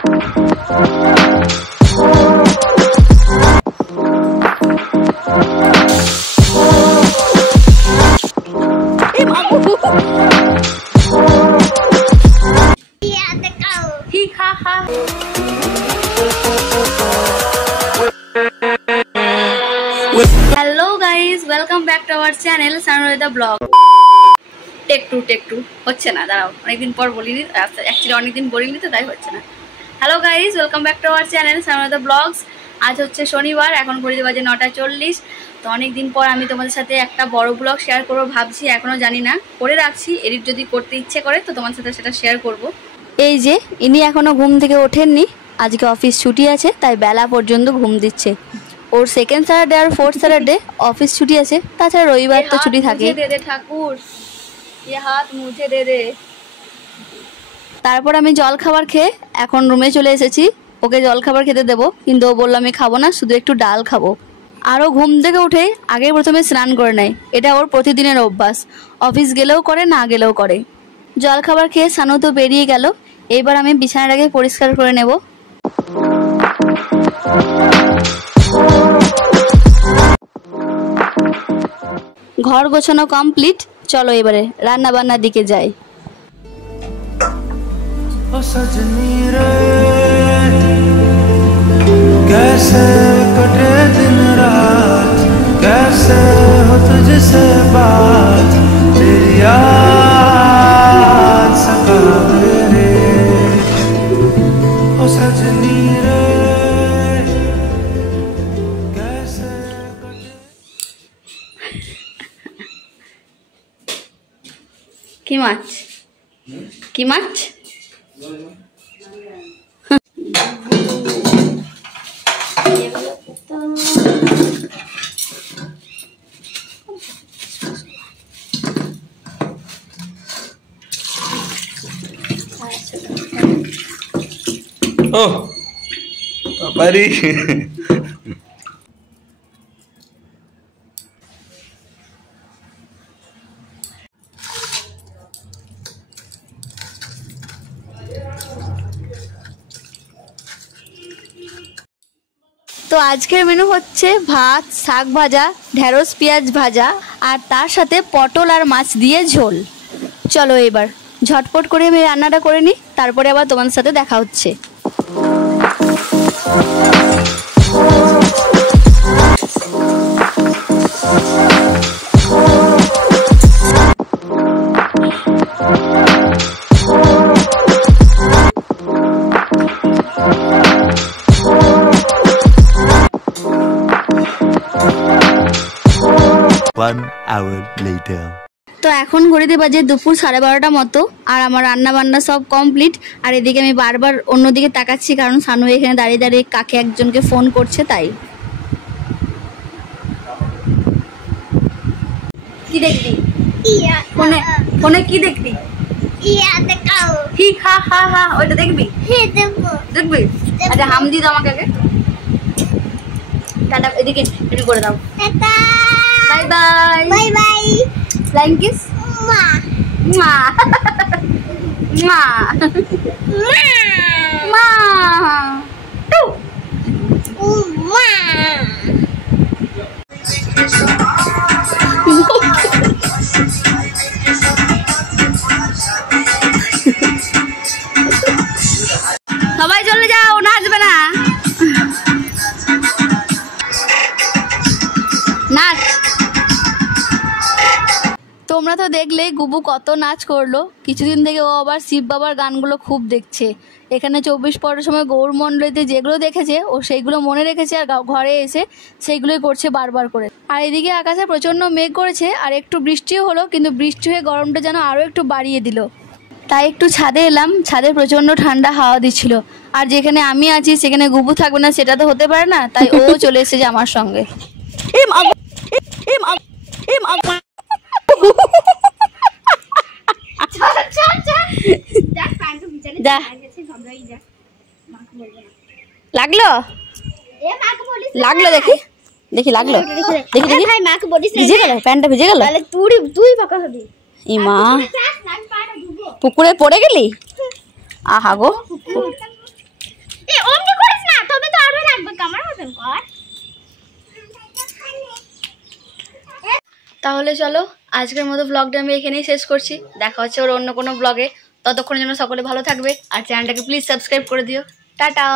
Hello guys welcome back to our channel Sanurita blog take two হচ্ছে না দাঁড়াও অনেকদিন পর বলিনি অ্যাকচুয়ালি অনেকদিন বলিনি তো তাই হচ্ছে না। Hello guys welcome back to our channel Sanurita blogs. আজ হচ্ছে শনিবার, এখন ঘড়িতে বাজে 9:40। তো অনেকদিন পর আমি তোমাদের সাথে একটা বড় ব্লগ শেয়ার করবো ভাবছি, এখনও জানি না, করে রাখছি। এডিট যদি করতে ইচ্ছে করে তো তোমার সাথে সেটা শেয়ার করব। এই যে ইনি এখনও ঘুম থেকে ওঠেননি, আজকে অফিস ছুটি আছে তাই বেলা পর্যন্ত ঘুম দিচ্ছে। ওর সেকেন্ড স্যাটারডে আর ফোর্থ স্যাটারডে অফিস ছুটি আছে, তাছাড়া রবিবার তো ছুটি থাকে। ঠাকুর হাত মুছে দে দে। তারপর আমি জল খাবার খেয়ে এখন রুমে চলে এসেছি। ওকে জল খাবার খেতে দেবো, কিন্তু ও বললো আমি খাবো না, শুধু একটু ডাল খাবো। আরও ঘুম থেকে উঠে আগে প্রথমে স্নান করে নেয়, এটা ওর প্রতিদিনের অভ্যাস। অফিস গেলেও করে, না গেলেও করে। জল খাবার খেয়ে সানু তো বেরিয়ে গেল, এইবার আমি বিছানাটাকে পরিষ্কার করে নেব। ঘর গোছানো কমপ্লিট, চলো এবারে রান্না বান্নার দিকে যাই। ओ सजनी रे कैसे कटे दिन रात, कैसे हो तुझसे बात, तेरी याद सतावे रे। ओ सजनी रे कैसे कटे। কি মাছ? কি মাছ? ओ पापरी তো আজকের মেনু হচ্ছে ভাত, শাক ভাজা, ঢেঁড়স পেঁয়াজ ভাজা, আর তার সাথে পটল আর মাছ দিয়ে ঝোল। চলো এবার ঝটপট করে আমি রান্নাটা করে নিই, তারপরে আবার তোমাদের সাথে দেখা হচ্ছে। One hour later. তো এখন ঘড়িতে বাজে দুপুর 12:30 মতো, আর আমার রান্না বান্না সব কমপ্লিট। আর এদিকে আমি বারবার অন্যদিকে তাকাচ্ছি, কারণ সানু এখানে দাঁড়িয়ে দাঁড়িয়ে কাকে একজনকে ফোন করছে, তাই। কি দেখবি ফোনে? ফোনে কি দেখবি? কি হা হা হা ওইটা দেখবি? দেখবি? আচ্ছা হাম দি দাও আমাকে আগে। টাটা, এদিকে এদিকে করে দাও। Bye bye bye bye. Flying kiss. মা মা মা মা টু মা। সবাই চলে যাও, নাচবে না। নাচ। তোমরা তো দেখলে গুবু কত নাচ করলো। কিছুদিন থেকে ও আবার শিব বাবার গানগুলো খুব দেখছে। এখানে 24 সময় গৌরমণ্ডলীতে যেগুলো দেখেছে ও সেইগুলো মনে রেখেছে, আর ঘরে এসে সেইগুলোই করছে বারবার করে। আর এদিকে আকাশে প্রচণ্ড মেঘ করেছে, আর একটু বৃষ্টিও হলো, কিন্তু বৃষ্টি হয়ে গরমটা যেন আরও একটু বাড়িয়ে দিল। তাই একটু ছাদে এলাম, ছাদে প্রচণ্ড ঠান্ডা হাওয়া দিচ্ছিল। আর যেখানে আমি আছি সেখানে গুবু থাকবে না, সেটা তো হতে পারে না, তাই ও চলে এসেছে আমার সঙ্গে। লাগলো লাগলো দেখি দেখি লাগলো দেখি দেখি ভিজে গেল, প্যান্টটা ভিজে গেল। তুই ফাঁকা হবি। ইমা পুকুরে পড়ে গেলি? আহা গো, তাহলে চলো আজকের মতো ব্লগটা আমি এখানেই শেষ করছি। দেখা হচ্ছে ওর অন্য কোনো ব্লগে। ততক্ষণের জন্য সকলে ভালো থাকবে আর চ্যানেলটাকে প্লিজ সাবস্ক্রাইব করে দিও। টাটা।